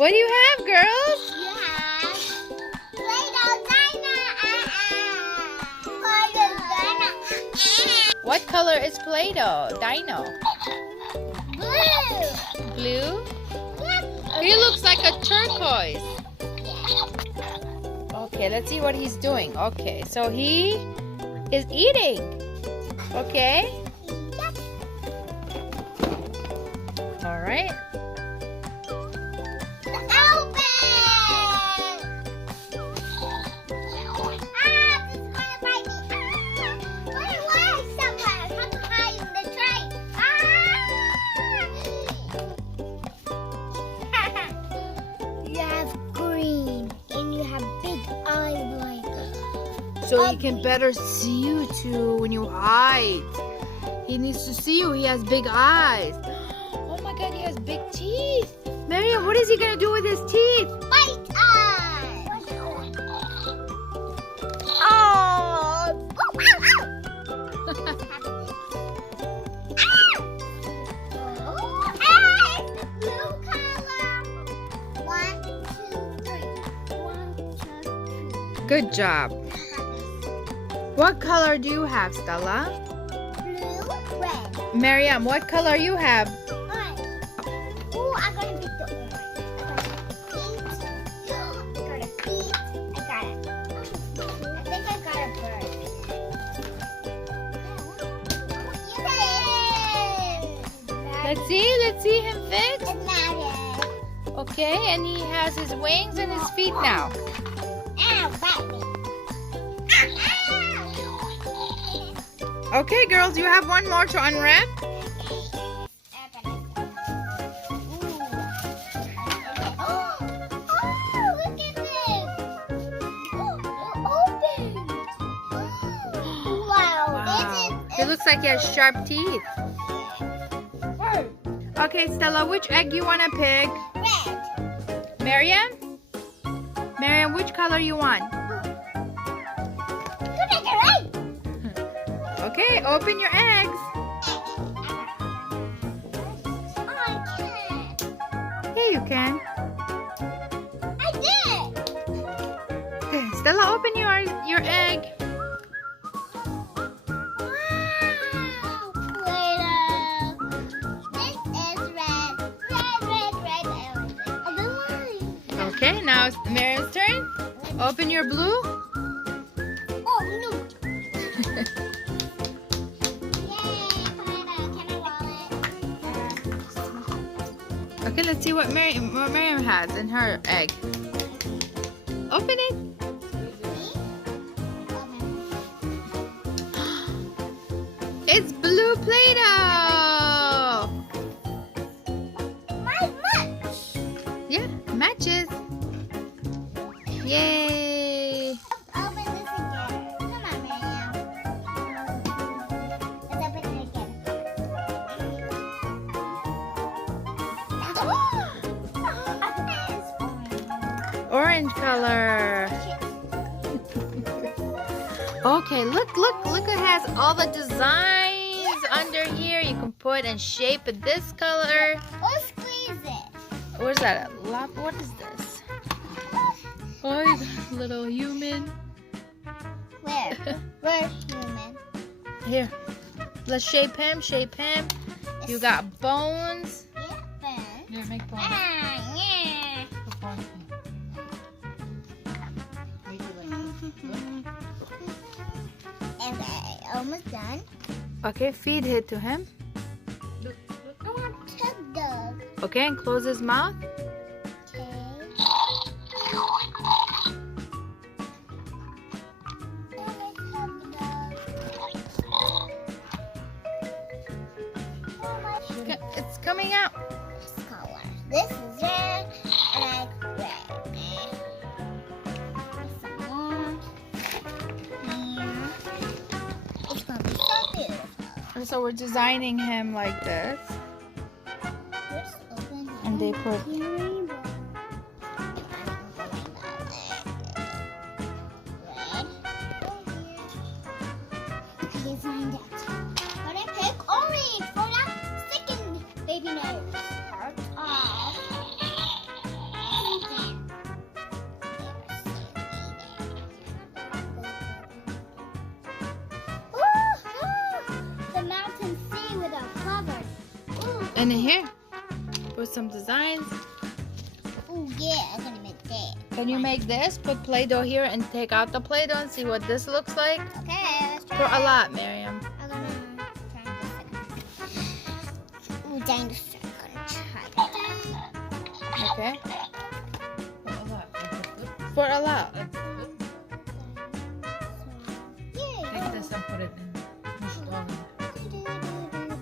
What do you have, girls? You have PlayDoh Dino. PlayDoh Dino. What color is Play-Doh Dino? Blue. Blue? Yep. He looks like a turquoise. Yeah. Okay, let's see what he's doing. Okay, so he is eating. Okay. Yep. All right. Open. This is gonna bite me. Where was somewhere? How to hide in the tray? You have green and you have big eyes like that. So he can better see you too when you hide. He needs to see you. He has big eyes. Oh my God, he has big teeth. Mariam, what is he gonna do with his teeth? Bite us! Oh! Blue color. 1, 2, 3. 1, 2, 3. Good job. What color do you have, Stella? Blue, red, Mariam, what color you have? orange. Ooh, I'm gonna pick the orange. I got a feet. I got it. I think I got a bird. Yay! Let's see him fix. It's magic. Okay, and he has his wings and his feet now. Ow, bite me. Okay, girls, you have one more to unwrap. He looks like he has sharp teeth. Okay, Stella, which egg you want to pick? Red. Mariam? Mariam, which color you want? Okay, open your eggs. Yeah, you can. I did. Okay, Stella, open your egg. Okay, now it's Mariam's turn. Open your blue. Oh no! Okay, let's see what Mariam has in her egg. Open it. It's blue Play-Doh. My match. Yeah, matches. Yay. Open this again. Come on, Mariam. Let's open it again. Orange color. Okay, look, it has all the designs under here. You can put and shape it this color. We'll squeeze it. Where's that? What is this? Oh, he's a little human. Where? Where's human? Here, let's shape him, You got bones. Yeah, Ben. Here, make bones. Yeah. Put bones Okay, almost done. Okay, feed it to him. I want tug dog. Okay, and close his mouth. Okay. It's coming out. This color. This is red, and I red. Some more. Here. It's gonna be so beautiful. So we're designing him like this. First, open And they put rainbow. Red. Designed it. But I pick orange for that second baby nose. And then here, put some designs. Oh yeah, I'm gonna make that. Can you make this? Put Play-Doh here and take out the Play-Doh and see what this looks like. Okay, let's try. For a lot, Miriam. I'm gonna try this. Ooh, dinosaur. I'm gonna try that. Okay. For a lot.